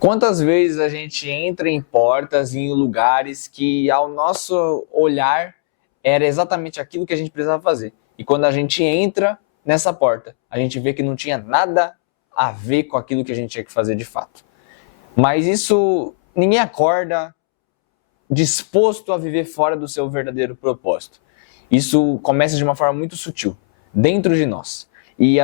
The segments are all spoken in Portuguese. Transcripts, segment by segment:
Quantas vezes a gente entra em portas, em lugares que ao nosso olhar era exatamente aquilo que a gente precisava fazer. E quando a gente entra nessa porta, a gente vê que não tinha nada a ver com aquilo que a gente tinha que fazer de fato. Mas isso, ninguém acorda disposto a viver fora do seu verdadeiro propósito. Isso começa de uma forma muito sutil, dentro de nós. E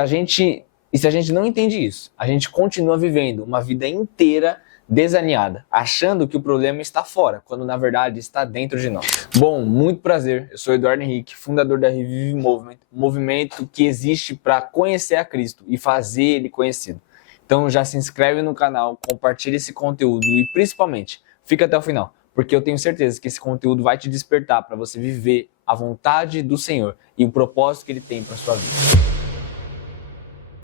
se a gente não entende isso, a gente continua vivendo uma vida inteira desalinhada, achando que o problema está fora, quando na verdade está dentro de nós. Bom, muito prazer, eu sou Eduardo Henrique, fundador da Revive Movement, um movimento que existe para conhecer a Cristo e fazer Ele conhecido. Então já se inscreve no canal, compartilha esse conteúdo e principalmente, fica até o final, porque eu tenho certeza que esse conteúdo vai te despertar para você viver a vontade do Senhor e o propósito que Ele tem para sua vida.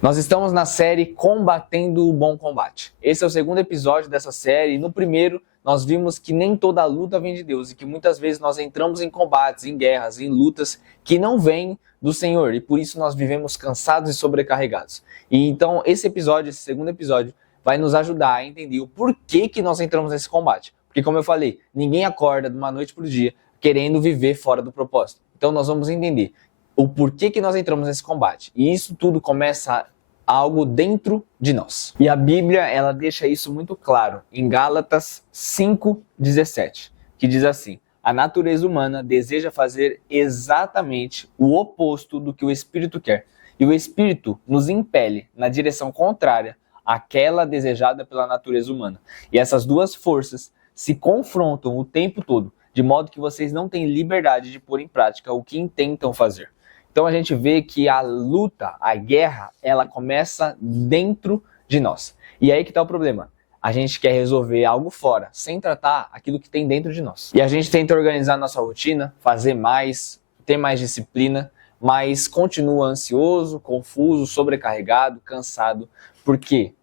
Nós estamos na série Combatendo o Bom Combate. Esse é o segundo episódio dessa série e no primeiro nós vimos que nem toda luta vem de Deus e que muitas vezes nós entramos em combates, em guerras, em lutas que não vêm do Senhor e por isso nós vivemos cansados e sobrecarregados. E então esse segundo episódio, vai nos ajudar a entender o porquê que nós entramos nesse combate. Porque como eu falei, ninguém acorda de uma noite para o dia querendo viver fora do propósito. Então nós vamos entender o porquê que nós entramos nesse combate. E isso tudo começa algo dentro de nós. E a Bíblia, ela deixa isso muito claro em Gálatas 5:17, que diz assim: a natureza humana deseja fazer exatamente o oposto do que o Espírito quer. E o Espírito nos impele na direção contrária àquela desejada pela natureza humana. E essas duas forças se confrontam o tempo todo, de modo que vocês não têm liberdade de pôr em prática o que intentam fazer. Então a gente vê que a luta, a guerra, ela começa dentro de nós. E aí que está o problema. A gente quer resolver algo fora, sem tratar aquilo que tem dentro de nós. E a gente tenta organizar nossa rotina, fazer mais, ter mais disciplina, mas continua ansioso, confuso, sobrecarregado, cansado. Por quê?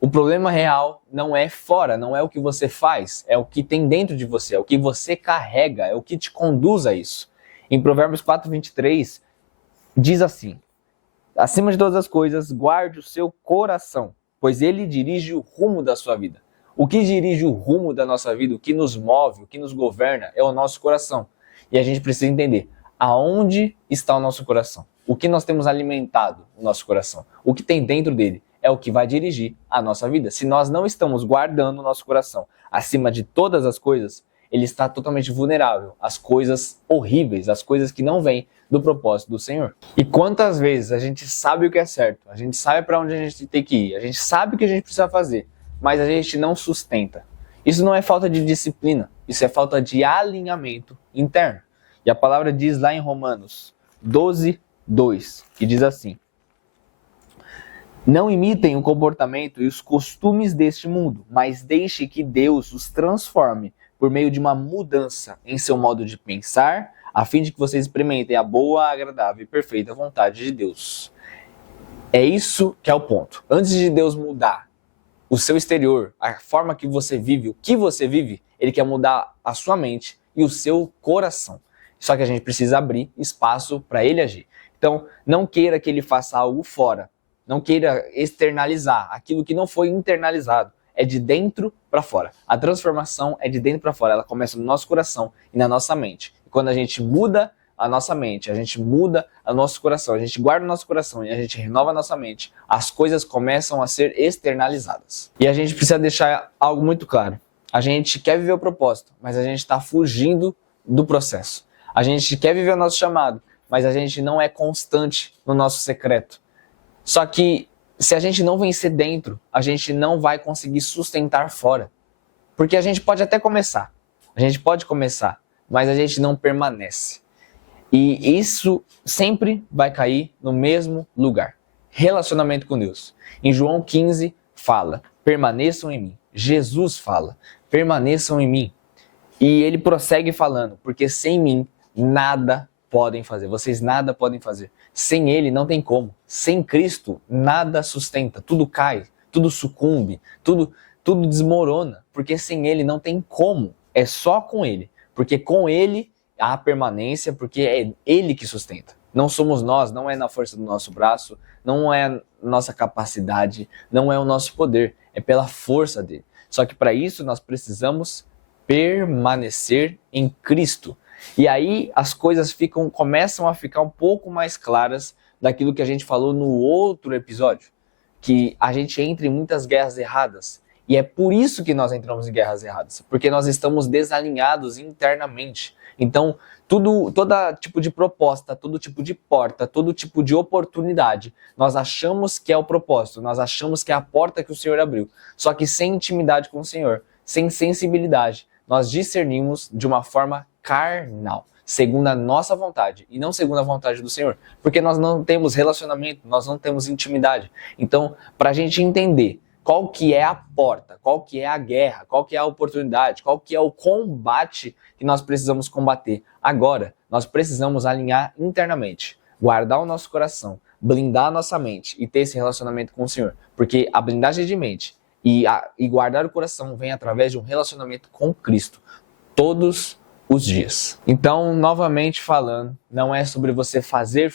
O problema real não é fora, não é o que você faz, é o que tem dentro de você, é o que você carrega, é o que te conduz a isso. Em Provérbios 4:23, diz assim: acima de todas as coisas, guarde o seu coração, pois ele dirige o rumo da sua vida. O que dirige o rumo da nossa vida, o que nos move, o que nos governa, é o nosso coração. E a gente precisa entender aonde está o nosso coração. O que nós temos alimentado o nosso coração. O que tem dentro dele é o que vai dirigir a nossa vida. Se nós não estamos guardando o nosso coração acima de todas as coisas, ele está totalmente vulnerável às coisas horríveis, às coisas que não vêm do propósito do Senhor. E quantas vezes a gente sabe o que é certo, a gente sabe para onde a gente tem que ir, a gente sabe o que a gente precisa fazer, mas a gente não sustenta. Isso não é falta de disciplina, isso é falta de alinhamento interno. E a palavra diz lá em Romanos 12:2, que diz assim: não imitem o comportamento e os costumes deste mundo, mas deixe que Deus os transforme por meio de uma mudança em seu modo de pensar, a fim de que vocês experimentem a boa, agradável e perfeita vontade de Deus. É isso que é o ponto. Antes de Deus mudar o seu exterior, a forma que você vive, o que você vive, Ele quer mudar a sua mente e o seu coração. Só que a gente precisa abrir espaço para Ele agir. Então, não queira que Ele faça algo fora. Não queira externalizar aquilo que não foi internalizado. É de dentro para fora. A transformação é de dentro para fora. Ela começa no nosso coração e na nossa mente. E quando a gente muda a nossa mente, a gente muda o nosso coração, a gente guarda o nosso coração e a gente renova a nossa mente, as coisas começam a ser externalizadas. E a gente precisa deixar algo muito claro. A gente quer viver o propósito, mas a gente está fugindo do processo. A gente quer viver o nosso chamado, mas a gente não é constante no nosso secreto. Só que se a gente não vencer dentro, a gente não vai conseguir sustentar fora. Porque a gente pode até começar. A gente pode começar, mas a gente não permanece. E isso sempre vai cair no mesmo lugar. Relacionamento com Deus. Em João 15 fala: permaneçam em mim. Jesus fala: permaneçam em mim. E ele prossegue falando: porque sem mim nada podem fazer. Vocês nada podem fazer. Sem Ele não tem como. Sem Cristo nada sustenta. Tudo cai, tudo sucumbe, tudo desmorona. Porque sem Ele não tem como. É só com Ele. Porque com Ele há permanência, porque é Ele que sustenta. Não somos nós, não é na força do nosso braço, não é nossa capacidade, não é o nosso poder. É pela força dele. Só que para isso nós precisamos permanecer em Cristo. E aí as coisas começam a ficar um pouco mais claras daquilo que a gente falou no outro episódio, que a gente entra em muitas guerras erradas. E é por isso que nós entramos em guerras erradas, porque nós estamos desalinhados internamente. Então, todo tipo de proposta, todo tipo de porta, todo tipo de oportunidade, nós achamos que é o propósito, nós achamos que é a porta que o Senhor abriu. Só que sem intimidade com o Senhor, sem sensibilidade, nós discernimos de uma forma carnal, segundo a nossa vontade e não segundo a vontade do Senhor, porque nós não temos relacionamento, nós não temos intimidade. Então, para a gente entender qual que é a porta, qual que é a guerra, qual que é a oportunidade, qual que é o combate que nós precisamos combater agora, nós precisamos alinhar internamente, guardar o nosso coração, blindar a nossa mente e ter esse relacionamento com o Senhor, porque a blindagem de mente e guardar o coração vem através de um relacionamento com Cristo todos os dias. Então, novamente falando, não é sobre você fazer,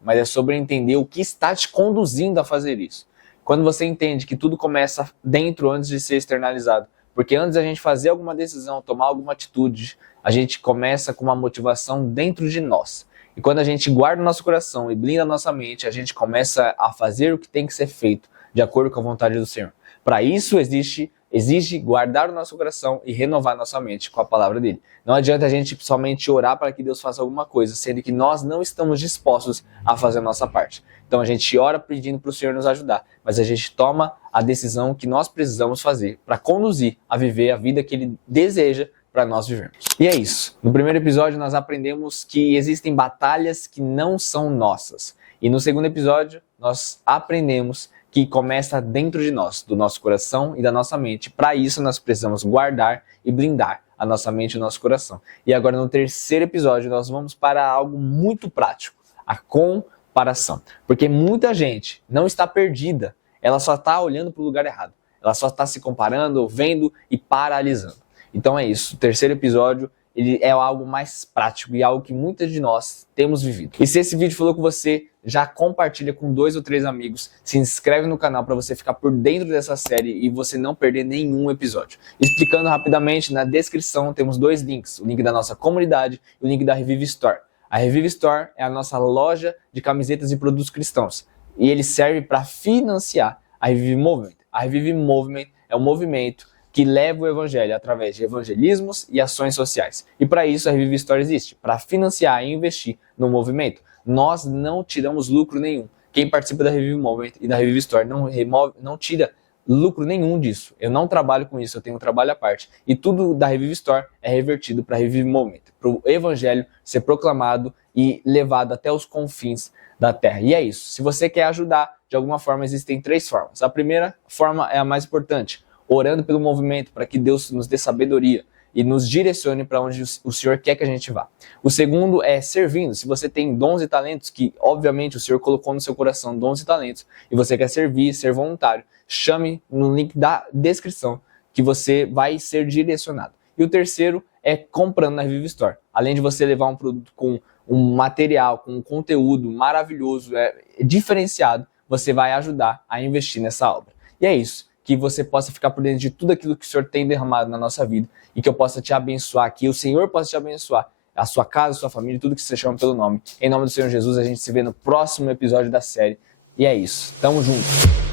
mas é sobre entender o que está te conduzindo a fazer isso. Quando você entende que tudo começa dentro antes de ser externalizado, porque antes da gente fazer alguma decisão, tomar alguma atitude, a gente começa com uma motivação dentro de nós. E quando a gente guarda o nosso coração e blinda a nossa mente, a gente começa a fazer o que tem que ser feito de acordo com a vontade do Senhor. Para isso exige guardar o nosso coração e renovar nossa mente com a palavra dele. Não adianta a gente somente orar para que Deus faça alguma coisa, sendo que nós não estamos dispostos a fazer a nossa parte. Então a gente ora pedindo para o Senhor nos ajudar, mas a gente toma a decisão que nós precisamos fazer para conduzir a viver a vida que Ele deseja para nós vivermos. E é isso. No primeiro episódio nós aprendemos que existem batalhas que não são nossas. E no segundo episódio nós aprendemos que começa dentro de nós, do nosso coração e da nossa mente. Para isso nós precisamos guardar e blindar a nossa mente e o nosso coração. E agora no terceiro episódio nós vamos para algo muito prático, a comparação. Porque muita gente não está perdida, ela só está olhando para o lugar errado. Ela só está se comparando, vendo e paralisando. Então é isso, o terceiro episódio ele é algo mais prático e algo que muitos de nós temos vivido. E se esse vídeo falou com você, já compartilha com 2 ou 3 amigos, se inscreve no canal para você ficar por dentro dessa série e você não perder nenhum episódio. Explicando rapidamente, na descrição temos 2 links, o link da nossa comunidade e o link da Revive Store. A Revive Store é a nossa loja de camisetas e produtos cristãos e ele serve para financiar a Revive Movement. A Revive Movement é um movimento que leva o evangelho através de evangelismos e ações sociais. E para isso a Revive Store existe, para financiar e investir no movimento. Nós não tiramos lucro nenhum. Quem participa da Revive Movement e da Revive Store não tira lucro nenhum disso. Eu não trabalho com isso, eu tenho um trabalho à parte. E tudo da Revive Store é revertido para a Revive Movement, para o evangelho ser proclamado e levado até os confins da terra. E é isso. Se você quer ajudar, de alguma forma existem 3 formas. A primeira forma é a mais importante, orando pelo movimento, para que Deus nos dê sabedoria e nos direcione para onde o Senhor quer que a gente vá. O segundo é servindo. Se você tem dons e talentos, que obviamente o Senhor colocou no seu coração dons e talentos, e você quer servir, ser voluntário, chame no link da descrição que você vai ser direcionado. E o terceiro é comprando na Revive Store. Além de você levar um produto com um material, com um conteúdo maravilhoso, diferenciado, você vai ajudar a investir nessa obra. E é isso. Que você possa ficar por dentro de tudo aquilo que o Senhor tem derramado na nossa vida e que eu possa te abençoar, que o Senhor possa te abençoar, a sua casa, a sua família, tudo que você chama pelo nome. Em nome do Senhor Jesus, a gente se vê no próximo episódio da série. E é isso. Tamo junto.